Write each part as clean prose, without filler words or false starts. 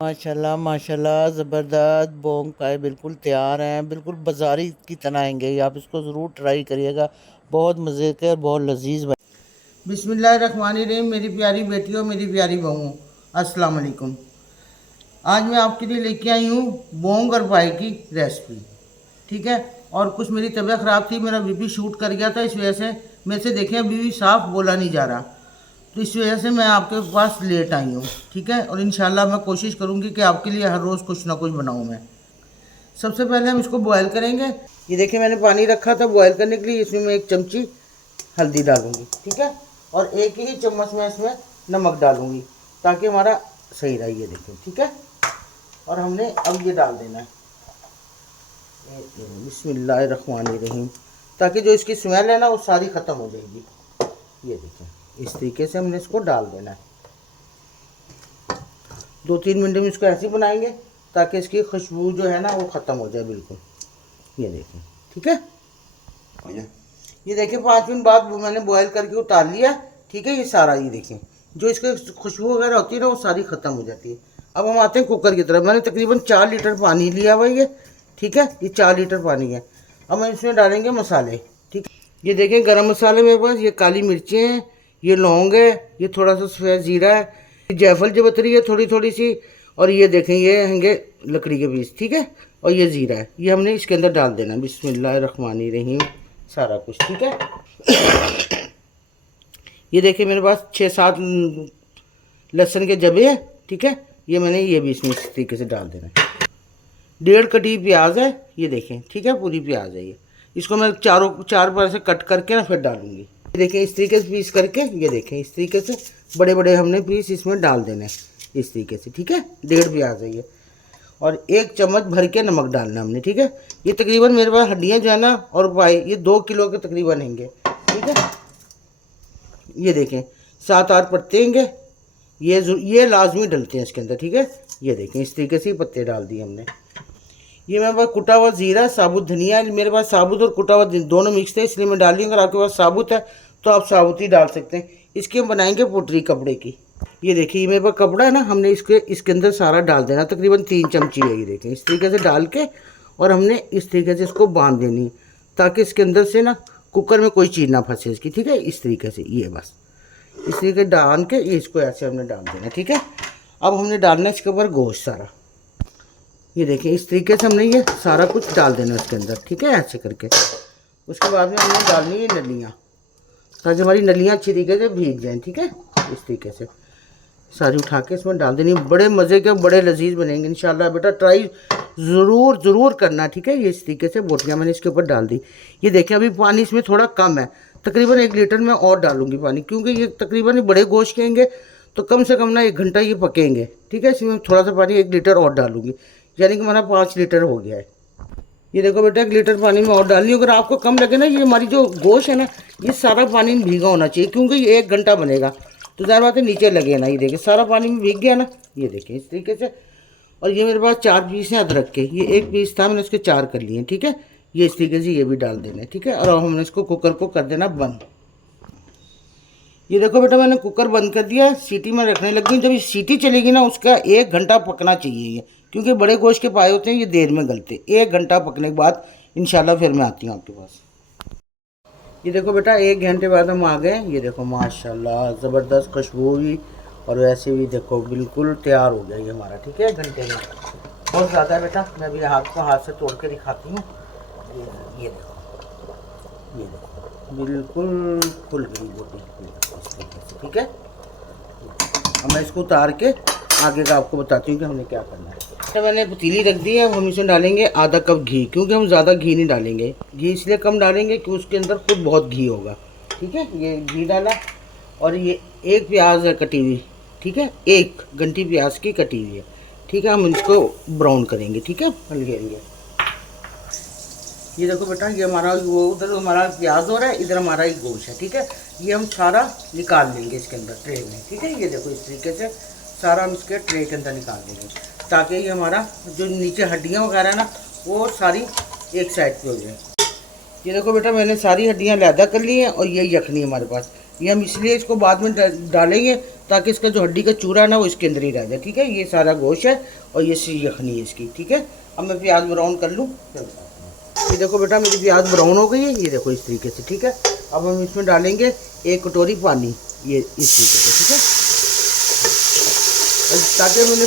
माशाल्लाह माशाल्लाह ज़बरदस्त बोंग पाए बिल्कुल तैयार हैं, बिल्कुल बाज़ारी की तरह आएंगे। आप इसको ज़रूर ट्राई करिएगा, बहुत मज़े के और बहुत लजीज बने। बिस्मिल्लाहिर्रहमानिर्रहीम। मेरी प्यारी बेटियों, मेरी प्यारी बहुओं, अस्सलाम वालेकुम। आज मैं आपके लिए लेके आई हूँ बोंग और पाए की रेसिपी। ठीक है। और कुछ मेरी तबीयत ख़राब थी, मेरा बीपी शूट कर गया था, इस वजह से मेरे से देखें अभी साफ बोला नहीं जा रहा, तो इस वजह से मैं आपके पास लेट आई हूँ। ठीक है। और इंशाल्लाह मैं कोशिश करूँगी कि आपके लिए हर रोज़ कुछ ना कुछ बनाऊँ मैं। सबसे पहले हम इसको बॉयल करेंगे। ये देखिए मैंने पानी रखा था बॉयल करने के लिए, इसमें मैं 1 चमची हल्दी डालूँगी। ठीक है। और 1 ही चम्मच में इसमें नमक डालूँगी ताकि हमारा सही रहे। ये देखिए। ठीक है। और हमने अब ये डाल देना है बिस्मिल्लाहिर्रहमानिर्रहीम, ताकि जो इसकी स्मेल है ना वो सारी ख़त्म हो जाएगी। ये देखिए इस तरीके से हमने इसको डाल देना है। 2-3 मिनट में इसको ऐसे ही बनाएंगे ताकि इसकी खुशबू जो है ना वो ख़त्म हो जाए बिल्कुल। ये देखिए। ठीक है। ये देखिए 5 मिनट बाद वो मैंने बॉयल करके उतार लिया। ठीक है। ये सारा ये देखिए जो इसकी खुशबू वगैरह होती है ना वो सारी ख़त्म हो जाती है। अब हम आते हैं कुकर की तरफ। मैंने तकरीबन 4 लीटर पानी लिया हुआ ये। ठीक है। ये 4 लीटर पानी है। अब हम इसमें डालेंगे मसाले। ठीक है। ये देखें गरम मसाले मेरे पास, ये काली मिर्चें हैं, ये लौंग है, ये थोड़ा सा सफ़ेद ज़ीरा है, ये जायफल जवतरी है थोड़ी थोड़ी सी, और ये देखें ये होंगे लकड़ी के पीस। ठीक है। और ये ज़ीरा है, ये हमने इसके अंदर डाल देना। बिस्मिल्लाहिर्रहमानिर्रहीम सारा कुछ। ठीक है। ये देखिए मेरे पास 6-7 लहसुन के जबे हैं। ठीक है। ये मैंने ये भी इसमें इस तरीके से डाल देना है। 1.5 कटी प्याज है, ये देखें। ठीक है। पूरी प्याज है ये। इसको मैं चार बार से कट करके ना फिर डालूंगी। ये देखें इस तरीके से पीस करके, ये देखें इस तरीके से बड़े बड़े हमने पीस इसमें डाल देने इस तरीके से। ठीक है। 1.5 प्याज है ये। और 1 चम्मच भर के नमक डालना हमने। ठीक है। ये तकरीबन मेरे पास हड्डियाँ जो है ना और पाए ये 2 किलो के तकरीबन होंगे। ठीक है। ये देखें 7-8 पत्ते होंगे, ये लाजमी डलते हैं इसके अंदर। ठीक है। ये देखें इस तरीके से पत्ते डाल दिए हमने। ये मेरे पास कुटा हुआ ज़ीरा, साबुत धनिया, मेरे पास साबुत और कुटा हुआ दोनों मिक्स थे इसलिए मैं डाल रही हूँ। अगर आपके पास साबुत है तो आप साबुत ही डाल सकते हैं। इसकी हम बनाएंगे पोटली कपड़े की। ये देखिए ये मेरे पास कपड़ा है ना, हमने इसके अंदर सारा डाल देना। तकरीबन 3 चमची है। ये देखें इस तरीके से डाल के और हमने इस तरीके से इसको बांध देनी है ताकि इसके अंदर से ना कुकर में कोई चीज़ ना फंसे इसकी। ठीक है। इस तरीके से ये बस इस तरीके डाल के ये इसको ऐसे हमने डाल देना। ठीक है। अब हमने डालना इसके ऊपर गोश्त सारा। ये देखिए इस तरीके से हमने ये सारा कुछ डाल देना इसके अंदर। ठीक है। ऐसे करके उसके बाद में हमने डालनी है नलियाँ ताकि हमारी नलियाँ अच्छी तरीके से भीग जाएँ। ठीक है। इस तरीके से सारी उठा के इसमें डाल देनी। बड़े मज़े के बड़े लजीज बनेंगे इंशाल्लाह। बेटा ट्राई ज़रूर करना। ठीक है। ये इस तरीके से बोटियाँ मैंने इसके ऊपर डाल दी। ये देखें अभी पानी इसमें थोड़ा कम है, तकरीबन 1 लीटर में और डालूंगी पानी, क्योंकि ये तकरीबन बड़े गोश्त के होंगे तो कम से कम ना 1 घंटा ये पकेंगे। ठीक है। इसमें थोड़ा सा पानी 1 लीटर और डालूंगी, यानी कि हमारा 5 लीटर हो गया है। ये देखो बेटा 1 लीटर पानी में और डालनी। अगर आपको कम लगे ना, ये हमारी जो गोश्त है ना ये सारा पानी में भीगा होना चाहिए, क्योंकि ये 1 घंटा बनेगा तो ज़ाहिर बात है नीचे लगे ना। ये देखिए सारा पानी में भीग गया ना। ये देखिए इस तरीके से। और ये मेरे पास 4 पीस हैं अदरक के, ये 1 पीस था मैंने उसके 4 कर लिए। ठीक है। ये इस तरीके से ये भी डाल देने। ठीक है। और अब हमने इसको कुकर को कर देना बंद। ये देखो बेटा मैंने कुकर बंद कर दिया, सीटी में रखने लगी हूँ। जब ये सीटी चलेगी ना उसका 1 घंटा पकना चाहिए ये, क्योंकि बड़े गोश्त के पाए होते हैं ये देर में गलते। 1 घंटा पकने के बाद इंशाल्लाह फिर मैं आती हूँ आपके पास। ये देखो बेटा 1 घंटे बाद हम आ गए। ये देखो माशाल्लाह ज़बरदस्त खुशबू हुई और वैसे भी देखो बिल्कुल तैयार हो गया ये हमारा। ठीक है। 1 घंटे में बहुत ज़्यादा है बेटा। मैं अभी हाथ से तोड़ के दिखाती हूँ। ये देखो, ये देखो बिल्कुल खुल गई बोटी इस तरीके से। ठीक है। अब मैं इसको उतार के आगे का आपको बताती हूँ कि हमने क्या करना है। तो मैंने पतीली रख दी है। अब हम इसमें डालेंगे आधा कप घी, क्योंकि हम ज़्यादा घी नहीं डालेंगे। घी इसलिए कम डालेंगे कि उसके अंदर खुद बहुत घी होगा। ठीक है। ये घी डाला और ये 1 प्याज है कटी हुई। ठीक है। 1 घंटी प्याज की कटी हुई है। ठीक है। हम इसको ब्राउन करेंगे। ठीक है। हल्के। ये देखो बेटा ये हमारा वो उधर हमारा प्याज हो रहा है, इधर हमारा ही गोश्त है। ठीक है। ये हम सारा निकाल लेंगे इसके अंदर ट्रे में। ठीक है। ये देखो इस तरीके से सारा हम इसके ट्रे के अंदर निकाल देंगे ताकि ये हमारा जो नीचे हड्डियाँ वगैरह ना वो सारी एक साइड पे हो जाए। ये देखो बेटा मैंने सारी हड्डियाँ अलहदा कर ली हैं और ये यखनी हमारे पास। ये हम इसलिए इसको बाद में डालेंगे ताकि इसका जो हड्डी का चूरा है ना वो इसके अंदर ही रह जाए। ठीक है, ये सारा गोश्त है और ये सी यखनी है इसकी। ठीक है, अब मैं प्याज ब्राउन कर लूँ। ये देखो बेटा मेरी प्याज ब्राउन हो गई है, ये देखो इस तरीके से। ठीक है, अब हम इसमें डालेंगे 1 कटोरी पानी, ये इस तरीके से। ठीक है, ताकि मैंने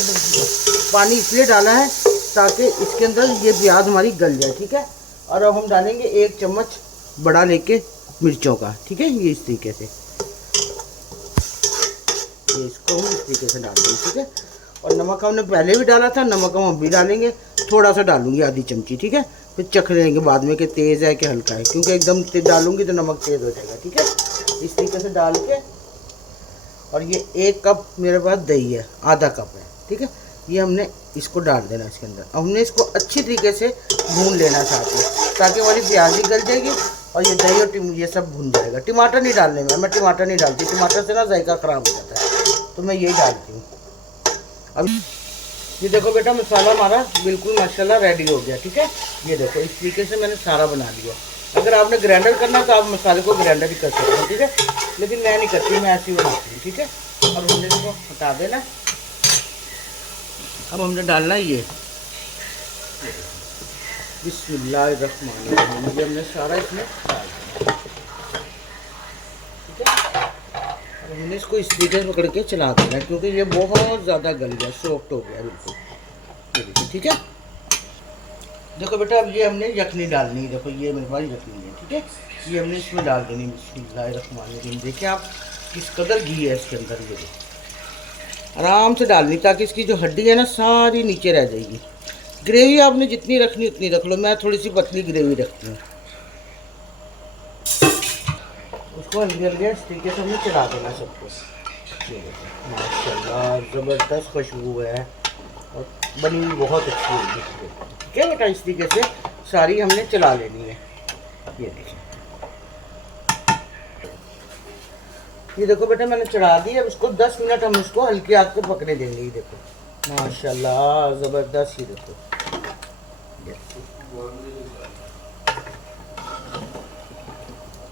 पानी इसलिए डाला है ताकि इसके अंदर ये प्याज हमारी गल जाए। ठीक है, और अब हम डालेंगे 1 चम्मच बड़ा लेके मिर्चों का। ठीक है, ये इस तरीके से, ये इसको हम इस तरीके से डाल देंगे। ठीक है, और नमक हमने पहले भी डाला था, नमक हम अभी डालेंगे, थोड़ा सा डालूंगी, आधी चमची। ठीक है, फिर चख लेंगे बाद में कि तेज़ है कि हल्का है, क्योंकि एकदम डालूंगी तो नमक तेज़ हो जाएगा। ठीक है, इस तरीके से डाल के, और ये 1 कप मेरे पास दही है, आधा कप है। ठीक है, ये हमने इसको डाल देना इसके अंदर। अब हमने इसको अच्छी तरीके से भून लेना साथ में, ताकि हमारी प्याज ही गल जाएगी और ये दही और ये सब भून जाएगा। टमाटर नहीं डालने में, मैं टमाटर नहीं डालती, टमाटर से ना जायका ख़राब हो जाता है, तो मैं यही डालती हूँ। अब ये देखो बेटा मसाला हमारा बिल्कुल माशाल्लाह रेडी हो गया। ठीक है, ये देखो इस तरीके से मैंने सारा बना लिया। अगर आपने ग्राइंडर करना तो आप मसाले को ग्राइंडर ही कर सकते हैं। ठीक है, लेकिन मैं नहीं करती, मैं ऐसे ही बनाती हूँ। ठीक है, अब हमने इसको हटा देना। अब हमने डालना ये बिस्मिल्लाहिर्रहमानिर्रहीम, ये हमने सारा इसमें डाल दिया। ठीक है, अब हमने इसको इस तरीके से पकड़ के चला देना, क्योंकि ये बहुत ज़्यादा गल गया, सॉफ्ट हो गया बिल्कुल। ये देखिए, ठीक है, देखो बेटा अब ये हमने यखनी डालनी है। देखो ये मेरे पास यखनी है। ठीक है, ये हमने इसमें डाल देनी बिस्मिल्लाहिर्रहमानिर्रहीम। देखिए आप किस कदर घी है इसके अंदर, ये आराम से डालनी, ताकि इसकी जो हड्डी है ना सारी नीचे रह जाएगी। ग्रेवी आपने जितनी रखनी उतनी रख लो, मैं थोड़ी सी पतली ग्रेवी रखती हूँ। उसको हल्दी हल्दी इस तरीके से हमने चला देना सबको। माशाल्लाह ज़बरदस्त खुशबू है और बनी हुई बहुत अच्छी होगी। ठीक है बेटा, इस तरीके से सारी हमने चला लेनी है। ये देखिए, ये देखो बेटा मैंने चढ़ा दी। अब इसको 10 मिनट हम इसको हल्की आग पे पकने देंगे। ये देखो माशाल्लाह ज़बरदस्त। ये देखो,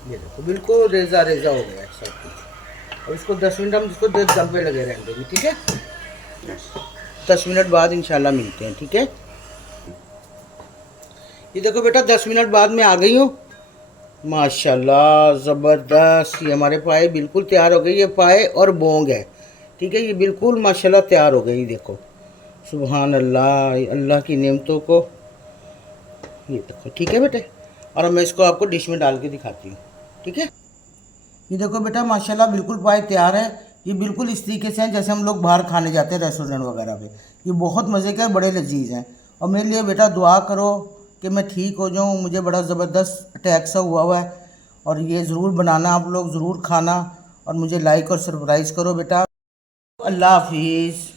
ये देखो बिल्कुल रेजा रेजा हो गया सब कुछ। अब इसको 10 मिनट हम इसको दम पे लगे रहने देंगे। ठीक है, 10 मिनट बाद इंशाल्लाह मिलते हैं। ठीक है, ये देखो बेटा 10 मिनट बाद मैं आ गई हूँ। माशाल्लाह ज़बरदस्त, ये हमारे पाए बिल्कुल तैयार हो गई। ये पाए और बोंग है। ठीक है, ये बिल्कुल माशाल्लाह तैयार हो गई। देखो सुभान अल्लाह, अल्लाह की नेमतों को, ये देखो। ठीक है बेटे, और अब मैं इसको आपको डिश में डाल के दिखाती हूँ। ठीक है, ये देखो बेटा माशाल्लाह बिल्कुल पाए तैयार है। ये बिल्कुल इस तरीके से हैं जैसे हम लोग बाहर खाने जाते हैं रेस्टोरेंट वगैरह पे। ये बहुत मज़े के, बड़े लजीज हैं। और मेरे लिए बेटा दुआ करो कि मैं ठीक हो जाऊँ, मुझे बड़ा ज़बरदस्त अटैक सा हुआ है। और ये ज़रूर बनाना, आप लोग ज़रूर खाना, और मुझे लाइक और सरप्राइज़ करो बेटा। अल्लाह हाफिज़।